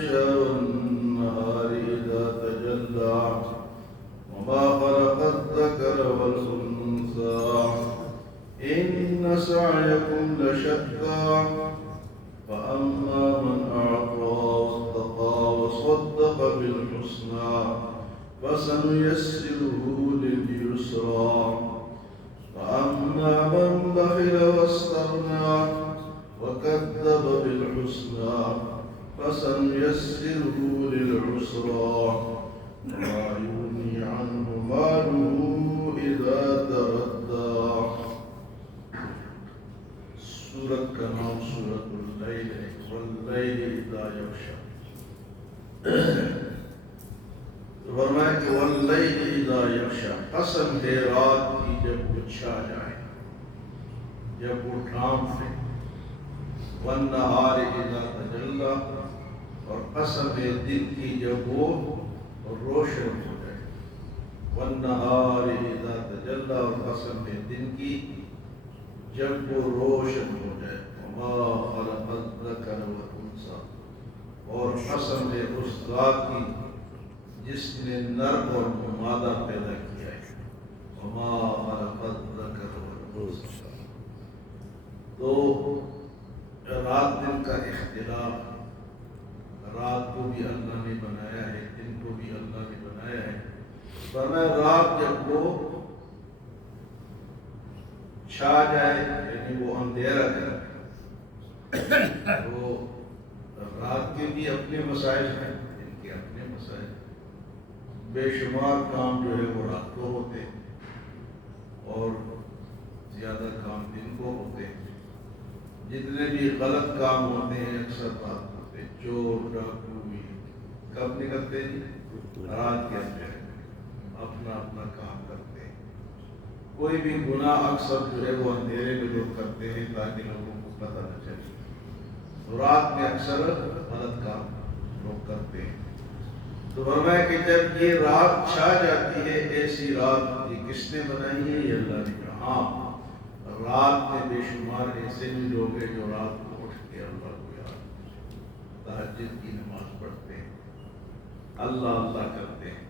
يغشى والنهار إذا تجلى وما خلق الذكر والأنثى إن سعيكم لشتى فأما من أعطى واتقى وصدق بالحسنى فسنيسره لليسرى وأما من بخل واستغنى وكذب بالحسنى فسنيسره للعسرى وما يغني عنه ماله إذا تردى. سورت کا نام سورت اللیل ہے. واللیل اذا یغشی. فرمایا کہ واللیل اذا یغشی، قسم ہے رات کی جب وہ چھا جائے، جب وہ ڈھانپ لے. والنہار اذا تجلی، اور قسم ہے دن کی جب وہ روشن ہو جائے. والنہار اذا تجلی، اور قسم ہے دن کی جب وہ روشن ہو جائے. وما خلق الذکر والانثی، اور قسم ہے اس ذات کی جس نے نر اور مادہ پیدا کیا ہے. وما خلق الذکر والانثی. تو رات دن کا اختلاف، رات کو بھی اللہ نے بنایا ہے، دن کو بھی اللہ نے بنایا ہے. فرمایا رات جب وہ چھا جائے یعنی وہ اندھیرا کرے، تو رات کے بھی اپنے مسائل ہیں، دن کے اپنے مسائل. بے شمار کام جو ہے وہ رات کو ہوتے اور زیادہ کام دن کو ہوتے. جتنے بھی غلط کام ہوتے ہیں اکثر بات ہوتے، چور ڈاکو بھی کب نکلتے ہیں؟ رات کے اندر اپنا اپنا کام کرتے ہیں. کوئی بھی گناہ اکثر جو ہے وہ اندھیرے میں لوگ کرتے ہیں تاکہ لوگوں کو پتہ نہ چلے. رات میں اکثر غلط کام لوگ کرتے ہیں. تو فرمایا کہ جب یہ رات چھا جاتی ہے، ایسی رات یہ کس نے بنائی ہے؟ یہ اللہ نے کہا. ہاں، رات میں بے شمار ایسے بھی لوگ ہیں جو رات کو اٹھ کے اللہ کو یاد، تہجد کی نماز پڑھتے ہیں، اللہ اللہ کرتے ہیں.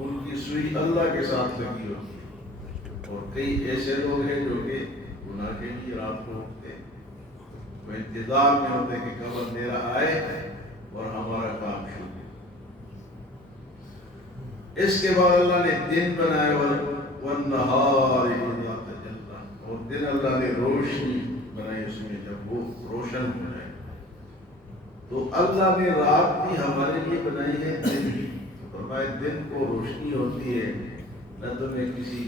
ان کی سوئی اللہ کے ساتھ لگی ہوتی ہے. اور کئی ایسے لوگ ہیں جو کہ گناہ کے لیے رات کو اٹھتے ہیں، وہ انتظار میں ہوتے کہ کب اندھیرا آئے اور ہمارا کام شروع. اس کے بعد اللہ نے دن بنائے والنہار اذا تجلی، اور دن اللہ نے روشنی بنائی اس میں جب وہ روشن ہو جائے. تو اللہ نے رات بھی ہمارے لیے بنائی ہے، دن بھی. دن کو روشنی ہوتی ہے، نہ تمہیں کسی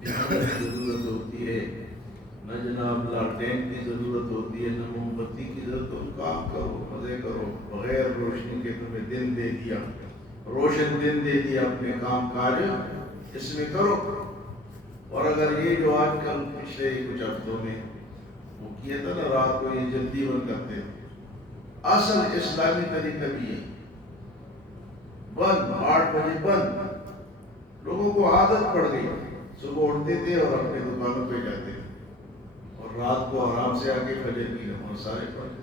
کی ضرورت ہوتی ہے، نہ جناب لالٹین کی ضرورت ہوتی ہے، نہ موم بتی کی ضرورت. تم کام کرو، مزے کرو، بغیر روشنی کے تمہیں دن دے دیا، روشن دن دے دیا، اپنے کام کاج اس میں کرو. اور اگر یہ جو آج کل پچھلے کچھ ہفتوں میں وہ کیا تھا نا، رات کو یہ جلدی بند کرتے تھے، اصل اسلامی طریقہ بھی ہے بند، 8 بجے بند. لوگوں کو عادت پڑ گئی، صبح اٹھتے تھے اور اپنے دکانوں پہ جاتے تھے اور رات کو آرام سے آ کے فجر کی نماز سارے پڑھتے.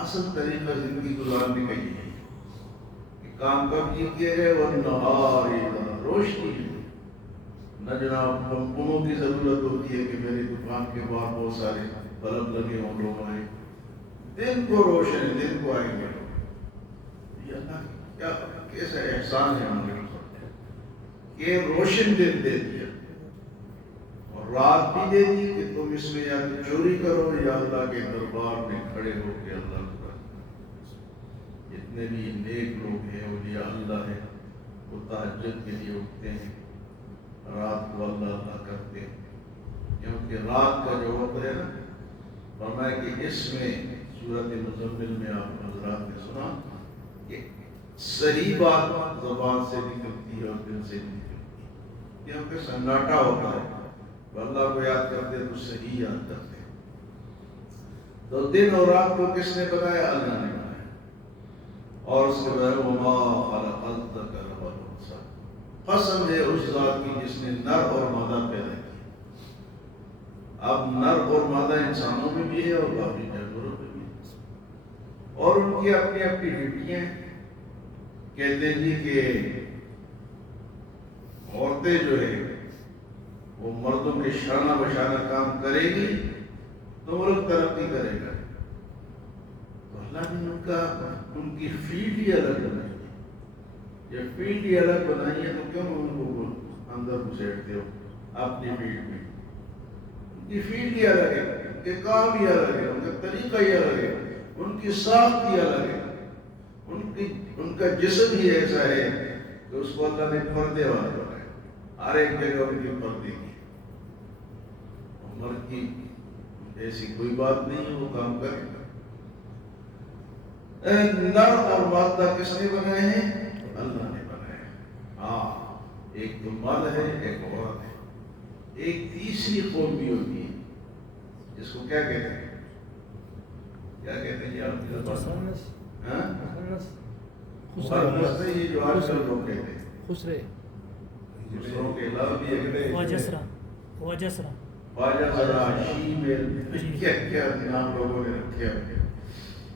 اصل طریقہ زندگی گزارنے کا یہ ہے کہ کام کب جی کیا جائے. والنہار اذا، روشنی. نہ جناب پمپموں کی ضرورت ہوتی ہے کہ میری دکان کے باہر بہت سارے بلب لگے ہوں، لوگ آئیں. دن کو روشن ہے، دن کو آئیں گے. یہ اللہ کیا کیسا احسان ہے ہمارے اوپر کہ روشن دن دے دیا اور رات بھی دے دی کہ تم اس میں یا تو چوری کرو یا اللہ کے دربار میں کھڑے ہو کے اللہ کا. جتنے بھی نیک لوگ ہیں، اولیاء اللہ ہیں، وہ تہجد کے لیے اٹھتے ہیں، رات کو اللہ اللہ کرتے ہیں. کیونکہ رات کا جو وقت ہے نا، فرمایا کہ اس میں سورۃ مزمل میں آپ حضرات نے سنا کہ صحیح بات زبان سے نکلتی ہے اور دل سے نکلتی ہے، کیونکہ سناٹا ہوتا ہے. اللہ کو یاد کرتے تو صحیح یاد کرتے. تو دن اور رات کو کس نے بنایا؟ اللہ نے بنایا. اور اس کے بعد وما خلق الذکر والانثی، قسم ہے اس ذات کی جس نے نر اور مادہ پیدا کی. اب نر اور مادہ انسانوں میں بھی ہے اور باقی جانوروں میں بھی ہے. ان کی اپنی اپنی ڈیوٹیاں ہیں. کہتے ہیں جی کہ عورتیں جو ہے وہ مردوں کے شانہ بشانہ کام کرے گی تو ملک ترقی کرے گا. تو اللہ نے ان کی فیلڈ ہی الگ بنائی ہے. جب فیلڈ ہی الگ بنائی ہے تو کیوں ان کو اندر گھسیٹتے ہو اپنی فیلڈ میں؟ ان کی فیلڈ ہی الگ ہے، ان کے کام ہی الگ ہے، ان کا طریقہ ہی الگ ہے، ان کی ساخت ہی الگ ہے، ان کا جسم ہی ایسا ہے کہ اس کو اللہ نے پردے والا بنایا. ہر ایک جگہ ان کی پردے کی. مرد کی ایسی کوئی بات نہیں ہے، وہ کام کرے گا. نر اور مادہ کس نے بنائے ہیں؟ اللہ نے بنایا. ہاں، ایک تو مرد ہے، ایک عورت ہے. ایک تیسری قوم بھی ہوتی ہے جس کو کیا کہتے ہیں؟ کیا کہتے ہیں؟ آپ کے پاس یہ جو آج کل لوگ کہتے ہیں دوسروں کے علاوہ بھی واجسرا شیمل کیا کیا نام لوگوں نے رکھے ہوئے.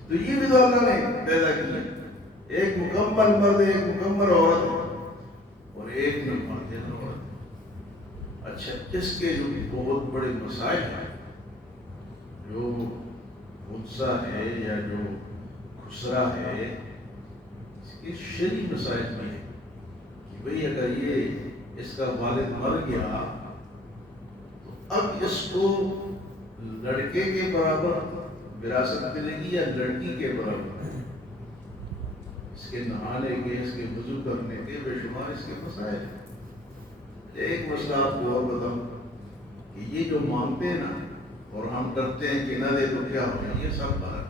تو یہ بھی تو اللہ نے پیدا کیا. ایک مکمل مرد ہے، ایک مکمل عورت ہے، اور ایک مرد ہے عورت. اچھا، اس کے جو بہت بڑے مسائل ہیں، جو غصہ ہے یا جو خسرا ہے، اس کے شرعی مسائل بھی ہیں کہ بھئی اگر یہ اس کا والد مر گیا تو اب اس کو لڑکے کے برابر وراثت ملے گی یا لڑکی کے برابر؟ اس کے نہانے کے، اس کے وضو کرنے کے بے شمار اس کے مسائل ہیں. ایک مسئلہ آپ کو اور بتاؤں کہ یہ جو مانتے ہیں نا اور ہم ڈرتے ہیں کہ نہ دے تو کیا ہوگا، یہ سب غلط.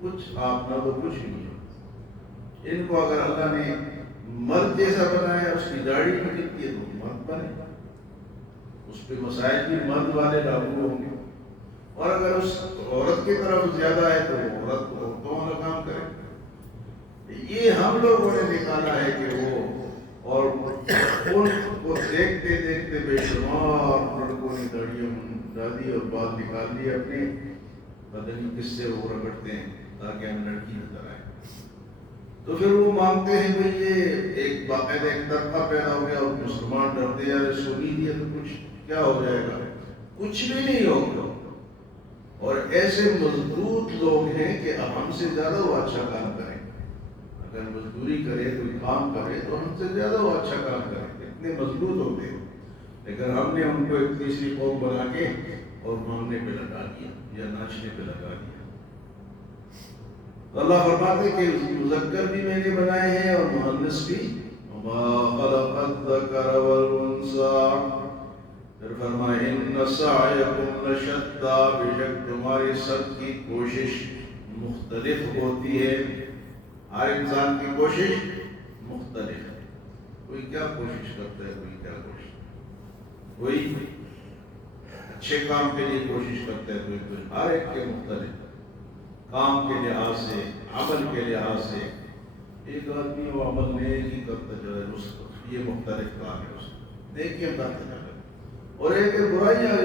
کچھ آپ نہ تو کچھ نہیں ہو. ان کو اگر اللہ نے مرد جیسا بنایا، اس کی داڑھی بھی کتنی ہے تو مرد بنے گا، اس پہ مسائل بھی مرد والے لاگو ہوں گے. اور اگر اس عورت کی طرف زیادہ ہے تو عورت کو عورتوں والا کام کرے. یہ ہم لوگوں نے نکالا ہے کہ وہ، اور ان کو دیکھتے دیکھتے بے شمار لڑکوں نے داڑیاں ڈالی اور بال نکال لیے اپنے. بدن کس سے وہ رگڑتے ہیں تاکہ ہم لڑکی نظر آئے. تو پھر وہ مانگتے ہیں کہ یہ ایک باقاعدہ ایک طبقہ پیدا ہو گیا اور مسلمان ڈرتے ہیں یار سنی دیا تو کچھ کیا ہو جائے گا. کچھ بھی نہیں ہوگا. اور ایسے مضبوط لوگ ہیں کہ اب ہم سے زیادہ وہ اچھا کام کریں. اگر مزدوری کرے، کوئی کام کرے تو ہم سے زیادہ وہ اچھا کام کریں. اتنے مضبوط ہوتے ہیں. لیکن ہم نے ان کو ایک تیسری قوم بنا کے اور مانگنے پہ لگا دیا یا ناچنے پہ لگا دیا. اللہ فرماتے کہ مذکر بھی میں نے بنائے ہیں اور مؤنث بھی. وما خلق الذکر والانثى. پھر فرمائے ان سعیکم لشتی. بے شک تمہاری سب کی کوشش مختلف ہوتی ہے. ہر انسان کی کوشش مختلف ہے. کوئی کیا کوشش کرتا ہے، کوئی کیا کوشش، کوئی اچھے کام کے لیے کوشش کرتا ہے، کوئی ہر ایک کے مختلف کام کے لحاظ سے، عمل کے لحاظ سے. ایک آدمی وہ عمل نیکی کرتا چلا ہے، اس یہ مختلف کام ہے، اس نیکیاں کرتا چلا ہے. اور ایک برائیاں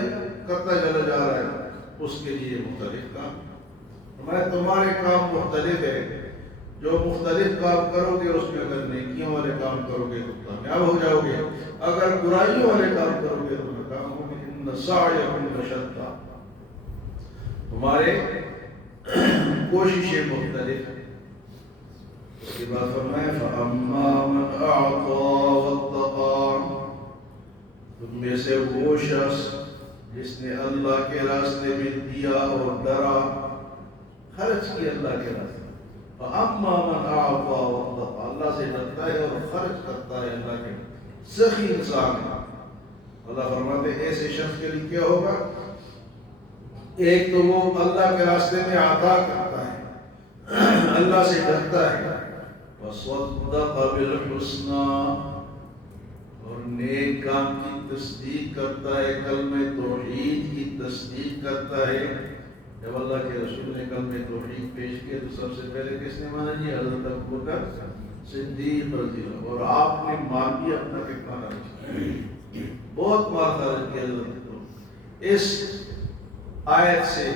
کرتا چلا جا رہا ہے، اس کے لیے مختلف کام. تمہارے کام مختلف ہے. جو مختلف کام کرو گے اس میں اگر نیکیوں والے کام کرو گے تو کامیاب ہو جاؤ گے، اگر برائیوں والے کام کرو گے تو ناکام ہو گے. ان سعیکم لشتی. تمہارے کوششیں مختلف ہیں. اس کے بعد فرمایا فَأَمَّا مَنْ أَعْطَىٰ وَاتَّقَىٰ. تم میں سے وہ شخص جس نے اللہ کے راستے میں دیا اور ڈرا، خرچ کیا اللہ کے راستے. فَأَمَّا مَنْ أَعْطَىٰ وَاتَّقَىٰ. اللہ سے ڈرتا ہے اور خرچ کرتا ہے اللہ کے. سخی انسان ہے. اللہ فرماتے ہیں ایسے شخص کے لیے کیا ہوگا؟ ایک تو وہ اللہ کے راستے میں عطا کرتا ہے، اللہ سے ڈرتا ہے. وَصَدَّقَ بِالْحُسْنَىٰ. اور نیک کام کی تصدیق کرتا ہے، کلمہ توحید کی تصدیق کرتا ہے. جب اللہ کے رسول نے کلمہ توحید پیش کیا تو سب سے پہلے کس نے مانا جی؟ حضرت ابوبکر صدیق رضی اللہ. اور آپ نے مال بھی اپنا کتنا خرچ کیا، بہت مال خرچ کیا حضرت کو. اس آیت سے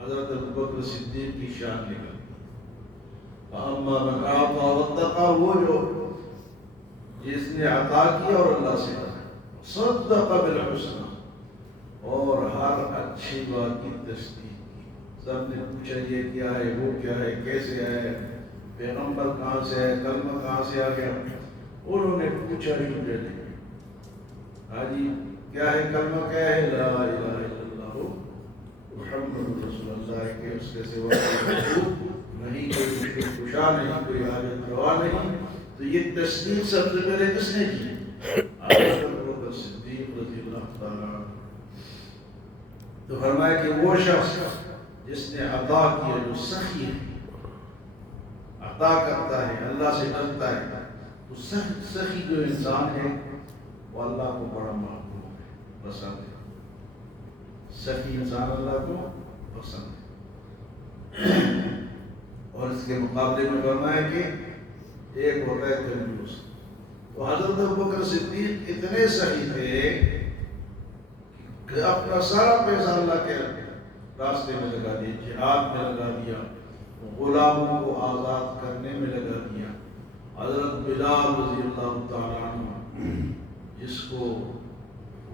حضرت ابوبکر صدیق کی شان نکلتی. فَأَمَّا مَنْ أَعْطَى وَاتَّقَى، وہ جو جس نے عطا کیا اور اللہ سے ڈرا، صدق بالحسنى، اور ہر اچھی بات کی تصدیق کی۔ سب نے پوچھا یہ کیا ہے، وہ کیا ہے، کیسے ہے، پیغمبر کہاں سے ہے، کلمہ کہاں سے آ گیا، انہوں نے پوچھا ہی نہیں۔ حاجی کیا ہے کلمہ، کیا ہے لا الہ الا اللہ محمد رسول اللہ، کہ اس کے سوا نہیں، کوئی مشکل کشا نہیں، کوئی حاجت روا نہیں۔ تو یہ تصدیق سب سے پہلے کس نے کی؟ حضرت ابوبکر صدیق رضی اللہ تعالیٰ عنہ۔ تو فرمایا کہ وہ شخص جس نے عطا کیا، جو سخی ہے، عطا کرتا ہے، اللہ سے ڈرتا ہے، تو سخی جو انسان ہے وہ اللہ کو بڑا محبوب ہے، پسند ہے۔ سخی انسان اللہ کو پسند ہے۔ اور اس کے مقابلے میں فرمایا کہ ایک ہوتا ہے کنجوس۔ تو حضرت ابوبکر صدیق اتنے سخی تھے کہ اپنا سارا پیسہ اللہ کے راستے میں لگا دیا، جہاد میں لگا دیا، غلاموں کو آزاد کرنے میں لگا دیا۔ حضرت بلال رضی اللہ تعالیٰ عنہ، جس کو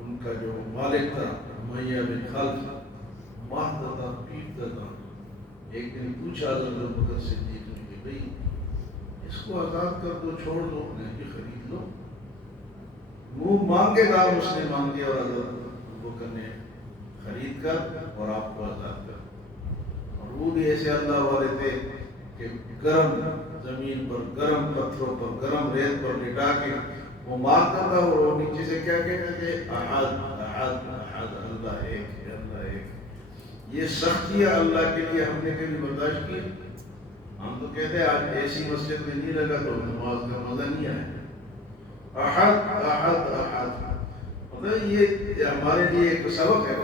ان کا جو مالک تھا امیہ بن خلف مارتا تھا، پیٹتا تھا، ایک دن پوچھا حضرت ابوبکر صدیق نے کہ بھئی اس کو آزاد کر دو، چھوڑ دو، نہیں خرید لو۔ منہ مانگے دام اس نے مانگ دیا، اور حضرت ابوبکر نے خرید کر اور آپ کو آزاد کر۔ اور وہ بھی ایسے اللہ والے تھے کہ گرم زمین پر، گرم پتھروں پر، گرم ریت پر لٹا کے وہ مارتا تھا، اور وہ نیچے سے کیا کہتے تھے؟ احد احد احد، اللہ ایک ہے، اللہ ایک۔ یہ سختیاں اللہ کے لیے ہم نے کبھی برداشت کی؟ ہم تو کہتے ہیں آج ایسی مسجد میں نہیں لگا تو نماز کا مزہ نہیں آیا۔ احد احد احد، مطلب یہ ہمارے لیے ایک سبق ہے۔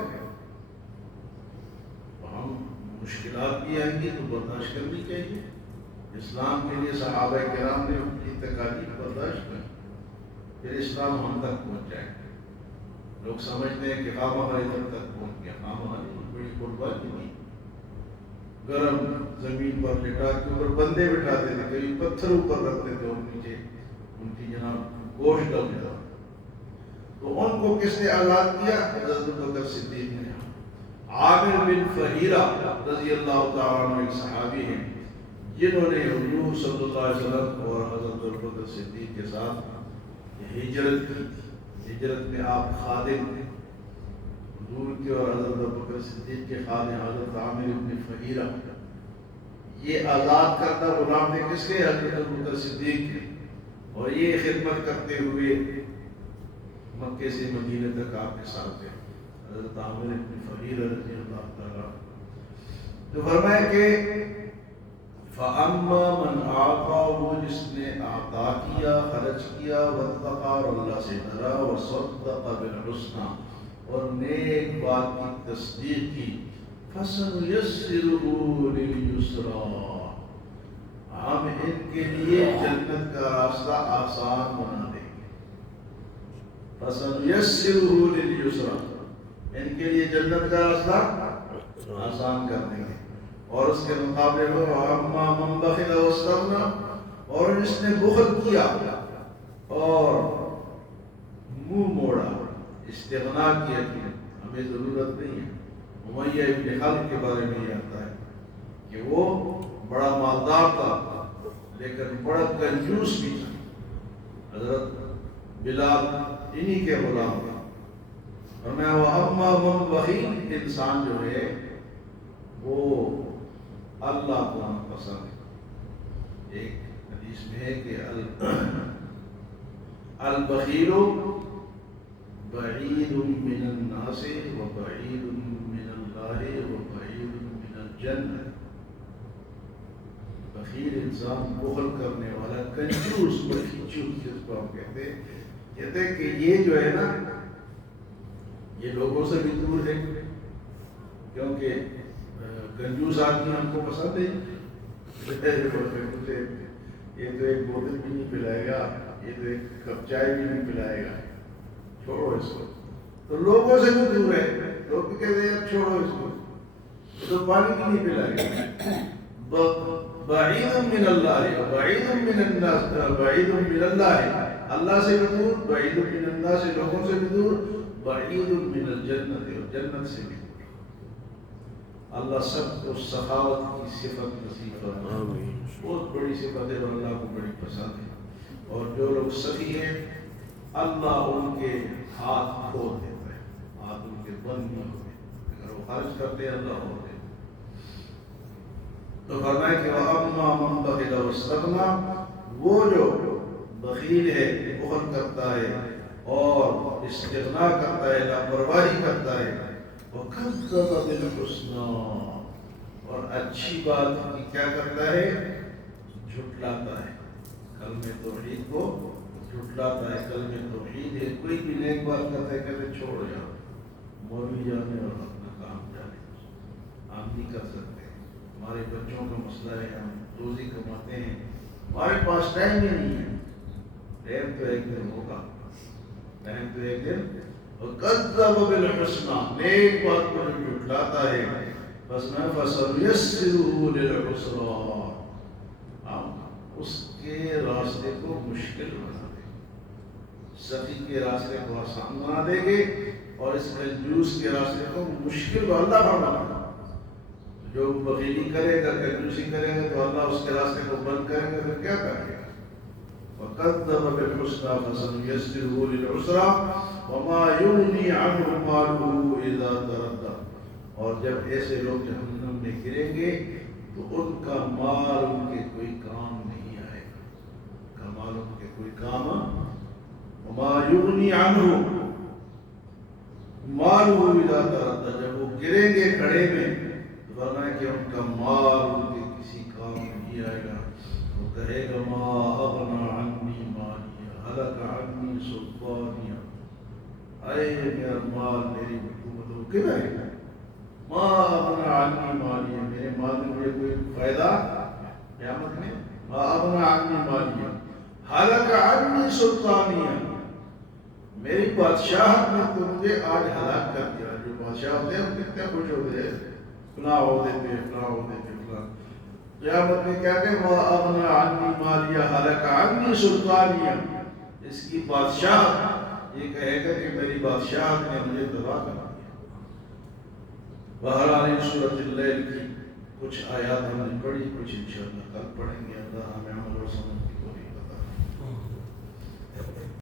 ہم مشکلات بھی آئیں گی تو برداشت کرنی چاہیے۔ اسلام کے لیے صحابہ کرام نے یہ تکالیف برداشت کی، پھر اسلام ہم تک پہنچ جائے۔ لوگ سمجھتے ہیں کہ خامخواہ ادھر تک پہنچ گیا، خامخواہ نہیں، بڑی قربانی نہیں۔ گرم زمین پر لٹا کے اوپر بندے بٹھاتے تھے، کبھی پتھر اوپر رکھتے تھے، اور نیچے ان کی جناب گوشت ڈل جاتا۔ تو ان کو کس نے آزاد کیا؟ حضرت ابوبکر صدیق نے۔ عامر بن فہیرہ رضی اللہ تعالیٰ عنہ ایک صحابی ہیں جنہوں نے حضور صلی اللہ علیہ وسلم اور حضرت ابوبکر صدیق کے ساتھ ہجرت کی تھی۔ ہجرت میں آپ خادم تھے حضور کے، اور حضرت ابوبکر صدیق کے خادم حضرت عامر بن فہیرہ، یہ آزاد کردہ غلام تھے کس کے؟ حضرت ابوبکر صدیق کے۔ اور یہ خدمت کرتے ہوئے مکے سے مدینہ تک آپ کے ساتھ تھے، حضرت عامر بن فہیرہ رضی اللہ تعالیٰ۔ تو فرمایا کہ فَأَمَّا مَنْ أَعْطَىٰ، وہ جس نے عطا کیا، خرچ کیا، وَاتَّقَىٰ، اور اللہ سے ڈرا، وَصَدَّقَ بِالْحُسْنَىٰ، اور نیک بات کی تصدیق کی، فَسَنُيَسِّرُهُ لِلْيُسْرَىٰ، ہم ان کے لیے جنت کا راستہ آسان بنا دیں گے۔ فَسَنُيَسِّرُهُ لِلْيُسْرَىٰ، ان کے لیے جنت کا راستہ آسان کر دیں گے۔ اور اس کے مقابلے میں وَأَمَّا مَنْ بَخِلَ وَاسْتَغْنَىٰ، اور جس نے بخل کیا اور منہ موڑا، استغنا کیا کہ ہمیں ضرورت نہیں ہے۔ امیہ بن خلف کے بارے میں یہ آتا ہے کہ وہ بڑا مالدار تھا لیکن بڑا کنجوس بھی تھا۔ حضرت بلال انہی کے غلام تھا۔ اور میں وَأَمَّا مَنْ بَخِيلَ، انسان جو ہے وہ اللہ کو پسند ہے۔ ایک حدیث میں ہے کہ البخیل بعید من الناس وبعید من اللہ وبعید من الجنہ۔ بخیل انسان، بخل کرنے والا، کنجوس، کنجوس جس کو ہم کہتے ہیں کہ یہ جو ہے نا یہ لوگوں سے بھی دور ہے، کیونکہ کنجوس آدمی ہم کو پسند ہے۔ یہ تو ایک بوتل بھی نہیں پلائے گا، یہ تو ایک کپ چائے بھی نہیں پلائے گا، چھوڑو اس کو۔ تو لوگوں سے بھی دور ہے، لوگ بھی کہتے ہیں چھوڑو اس کو، تو پانی بھی نہیں پلائے گا۔ بعید بعید من اللہ بعید من الناس بعید من اللہ اللہ سے بھی دور، بعید من الناس لوگوں سے بھی دور، بعید من الجنت اور جنت سے بھی دور۔ اللہ سب کو سخاوت کی صفت نصیب فرمائے، بہت بڑی صفت ہے اور اللہ کو بڑی پسند ہے۔ اور جو لوگ سخی ہیں اللہ ان کے ہاتھ کھول دیتا ہے، ہاتھ ان کے بند نہیں ہوتے، اگر وہ خرچ کرتے ہیں اللہ ہوتے۔ تو فرمائے کہ وَأَمَّا مَنْ بَخِلَ وَاسْتَغْنَىٰ، وہ جو بخیل ہے، بخل کرتا ہے اور استغنا کرتا ہے، لاپرواہی کرتا ہے، وَكَذَّبَ بِالْحُسْنَىٰ، اور اچھی بات کی کیا کرتا ہے؟ جھٹلاتا ہے، کلمہ توحید کو جھٹلاتا ہے۔ کلمہ توحید ہے، کوئی بھی نیک بات کرتا ہے کہتے چھوڑ جاؤ، مولوی جانے اور اپنا کام جانے، ہم نہیں کر سکتے، ہمارے بچوں کا مسئلہ ہے، ہم روزی کماتے ہیں، ہمارے پاس ٹائم ہی نہیں ہے۔ ٹائم تو ایک دن ہوگا، ٹائم تو ایک دن۔ وَكَذَّبَ بِالْحُسْنَىٰ، نیک بات کو جو جھٹلاتا ہے، بس میں فَسَنُيَسِّرُهُ لِلْعُسْرَىٰ، ہم اس کے راستے کو مشکل بنا دیں گے، سخی کے راستے کو آسان بنا دیں گے اور اس کنجوس کے راستے کو مشکل اللہ بنا دے گا۔ جو بخیلی کرے گا، کنجوسی کرے گا تو اللہ اس کے راستے کو بند کرے گا، پھر کیا کرے گا؟ وَقَدَّمَ بِالْحُسْنَىٰ فَسَنُيَسِّرُهُ لِلْعُسْرَىٰ وَمَا يُغْنِي عَنْهُ مَالُهُ إِذَا تَرَدَّىٰ، اور جب ایسے لوگ جہنم میں گریں گے تو ان کا مال ان کے کوئی کام نہیں آئے گا، ان کا مال ان کے کوئی کام۔ وَمَا يُغْنِي عَنْهُ مَالُهُ إِذَا تَرَدَّىٰ، جب وہ گریں گے کھڑے میں تو فرمایا کہ ان کا مال ان کے کسی کام نہیں آئے گا۔ وہ کہے گا ما اغنی عنی مالیہ ہلک عنی سلطانیہ، اے میرا مال میری حکومت ہو کے رہے گا، ما اغنی عنی مالیہ، میرے مال میں مجھے کوئی فائدہ قیامت میں، ما اغنی عنی مالیہ ہلک عنی سلطانیہ، میری بادشاہت میں تو مجھے آج ہلاک کر دیا۔ جو بادشاہ ہوتے ہیں وہ کتنے خوش ہوتے ہیں، فلاں عہدے پہ فلاں عہدے پہ فلاں، قیامت میں کیا کہ ما اغنی عنی مالیہ ہلک عنی سلطانیہ، اس کی بادشاہ یہ کہے گا کہ میری بادشاہت نے مجھے تباہ کر دیا۔ بہرحال سورۃ اللیل کی کچھ آیات ہم نے پڑھی، کچھ انشاءاللہ کل